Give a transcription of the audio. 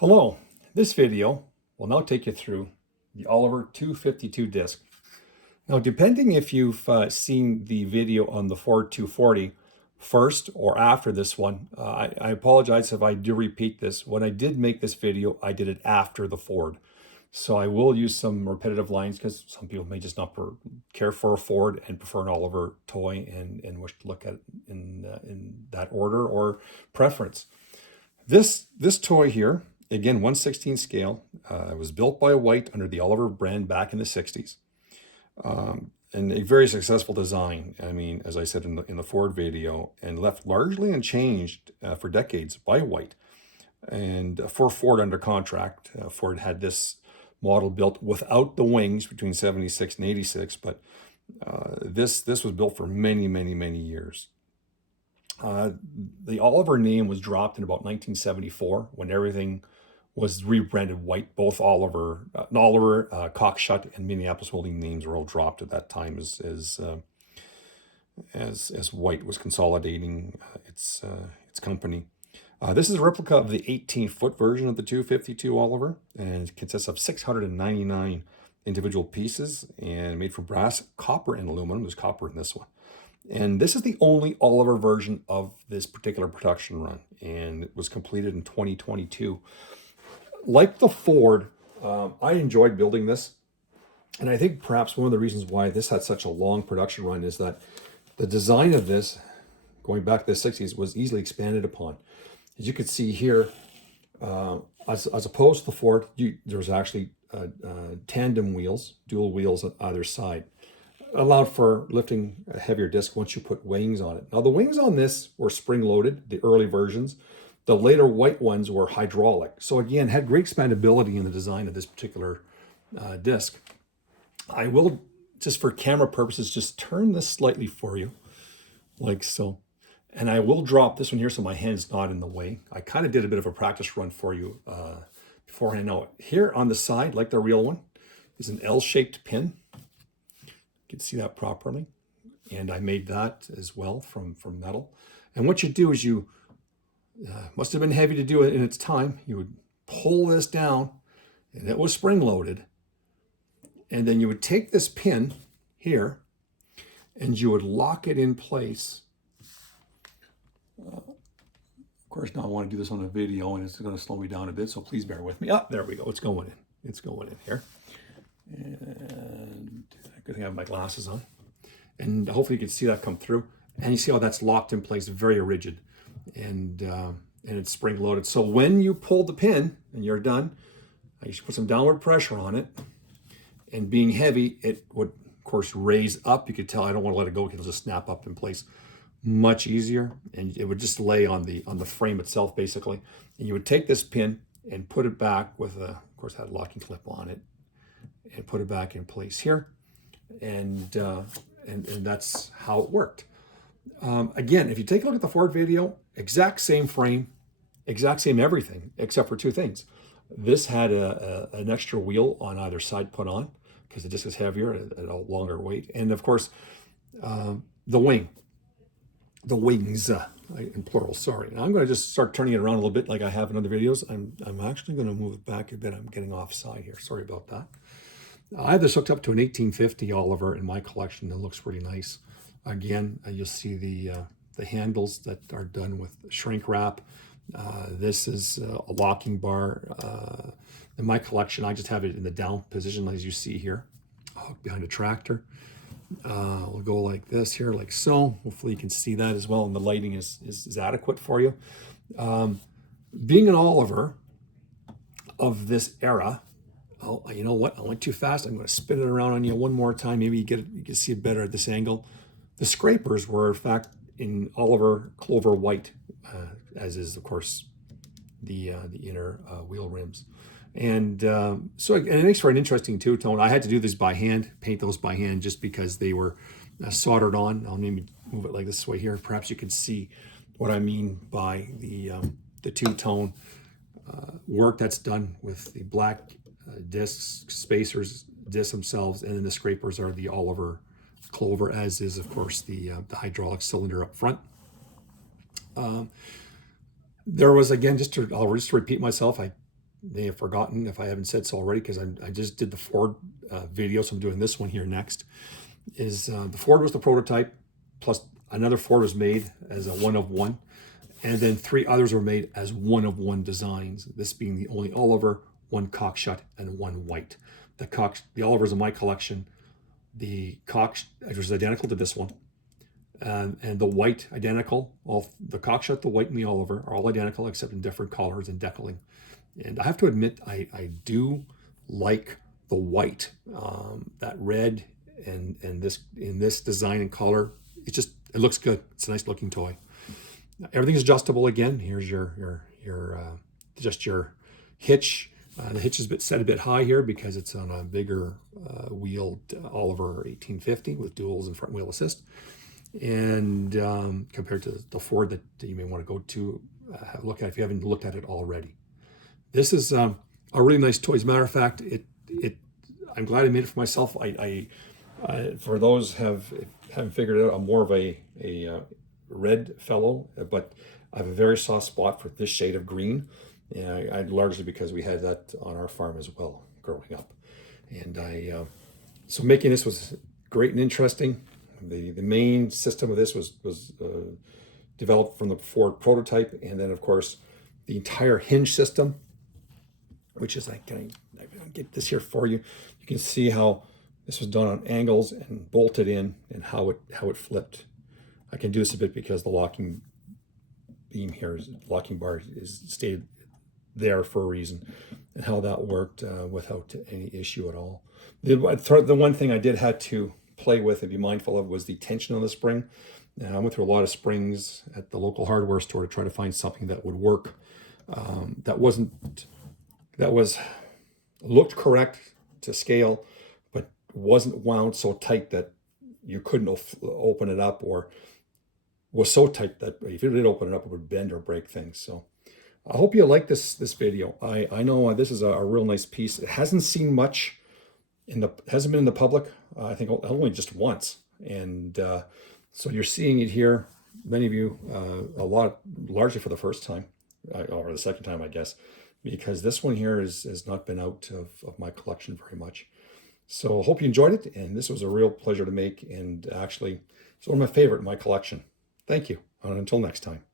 Hello, this video will now take you through the Oliver 252 disc. Now, depending if you've seen the video on the Ford 240 first or after this one, I apologize if I do repeat this. When I did make this video, I did it after the Ford. So I will use some repetitive lines because some people may just not care for a Ford and prefer an Oliver toy and wish to look at it in that order or preference. This toy here, again, 1/16 scale, was built by White under the Oliver brand back in the 60s. And a very successful design. I mean, as I said in the Ford video, and left largely unchanged for decades by White. And for Ford under contract, Ford had this model built without the wings between 76 and 86, but this was built for many, many, many years. The Oliver name was dropped in about 1974 when everything was rebranded White. Both Oliver, Cockshut, and Minneapolis Holding names were all dropped at that time as White was consolidating its company. This is a replica of the 18-foot version of the 252 Oliver, and it consists of 699 individual pieces and made from brass, copper, and aluminum. There's copper in this one. And this is the only Oliver version of this particular production run, and it was completed in 2022. Like the Ford, I enjoyed building this, and I think perhaps one of the reasons why this had such a long production run is that the design of this, going back to the 60s, was easily expanded upon. As you can see here, as opposed to the Ford, there was actually tandem wheels, dual wheels on either side. Allowed for lifting a heavier disc once you put wings on it. Now the wings on this were spring-loaded, the early versions. The later White ones were hydraulic. So again, had great expandability in the design of this particular disc. I will, just for camera purposes, just turn this slightly for you, like so. And I will drop this one here so my hand's not in the way. I kind of did a bit of a practice run for you beforehand. Now, here on the side, like the real one, is an L-shaped pin. You can see that properly. And I made that as well from metal. And what you do is you, must have been heavy to do it in its time, you would pull this down, and it was spring-loaded. And then you would take this pin here, and you would lock it in place. Of course, now I want to do this on a video, and it's going to slow me down a bit, so please bear with me. There we go. It's going in. It's going in here. And good thing I have my glasses on. And hopefully you can see that come through. And you see how that's locked in place, very rigid. And it's spring-loaded. So when you pull the pin and you're done, you should put some downward pressure on it. And being heavy, it would, of course, raise up. You could tell I don't want to let it go because it'll just snap up in place much easier. And it would just lay on the frame itself, basically. And you would take this pin and put it back with, of course, had a locking clip on it, and put it back in place here. And that's how it worked. Again, if you take a look at the Ford video, exact same frame, exact same everything, except for two things. This had an extra wheel on either side put on because the disc is heavier at a longer weight. And of course, the wings, in plural, sorry. Now I'm going to just start turning it around a little bit like I have in other videos. I'm actually going to move it back a bit. I'm getting offside here. Sorry about that. I have this hooked up to an 1850 Oliver in my collection. It looks pretty nice. Again, you'll see the handles that are done with shrink wrap. This is a locking bar. In my collection, I just have it in the down position, as you see here, behind a tractor. We'll go like this here, like so. Hopefully you can see that as well, and the lighting is adequate for you. Being an Oliver of this era, oh, you know what? I went too fast. I'm going to spin it around on you one more time. Maybe you can see it better at this angle. The scrapers were, in fact, in Oliver Clover White, as is, of course, the inner wheel rims. And so it makes for an interesting two-tone. I had to do this by hand, paint those by hand, just because they were soldered on. I'll maybe move it like this way here. Perhaps you can see what I mean by the two-tone work that's done with the black discs, spacers, discs themselves, and then the scrapers are the Oliver Clover, as is, of course, the hydraulic cylinder up front. There was, again, I'll just repeat myself, I may have forgotten if I haven't said so already, because I just did the Ford video, so I'm doing this one here next. Is the Ford was the prototype, plus another Ford was made as a one of one, and then 3 others were made as one of one designs. This being the only Oliver, one cockshut, and one white. The Oliver's in my collection. The cock is identical to this one, and the white identical. All the cockshut, the white, and the Oliver are all identical except in different colors and decaling. And I have to admit, I do like the white, that red, and this in this design and color. It looks good. It's a nice looking toy. Everything's adjustable again. Here's your just your hitch. The hitch is set a bit high here because it's on a bigger wheeled Oliver 1850 with duals and front wheel assist, and compared to the Ford that you may want to go to have a look at if you haven't looked at it already. This is a really nice toy. As a matter of fact, I'm glad I made it for myself. For those haven't figured it out, I'm more of a red fellow, but I have a very soft spot for this shade of green. And largely because we had that on our farm as well growing up. And so making this was great and interesting. The main system of this was developed from the Ford prototype, and then of course the entire hinge system, which is like, can I get this here for you? You can see how this was done on angles and bolted in, and how it flipped. I can do this a bit because the locking bar is stayed there for a reason, and how that worked without any issue at all. The one thing I did have to play with and be mindful of was the tension on the spring. Now, I went through a lot of springs at the local hardware store to try to find something that would work, looked correct to scale, but wasn't wound so tight that you couldn't open it up, or was so tight that if you did open it up, it would bend or break things. So I hope you like this video. I know this is a real nice piece. It hasn't seen much hasn't been in the public. I think only just once, and so you're seeing it here. Many of you, largely for the first time, or the second time, I guess, because this one here has not been out of my collection very much. So I hope you enjoyed it, and this was a real pleasure to make, and actually it's one of my favorite in my collection. Thank you, and until next time.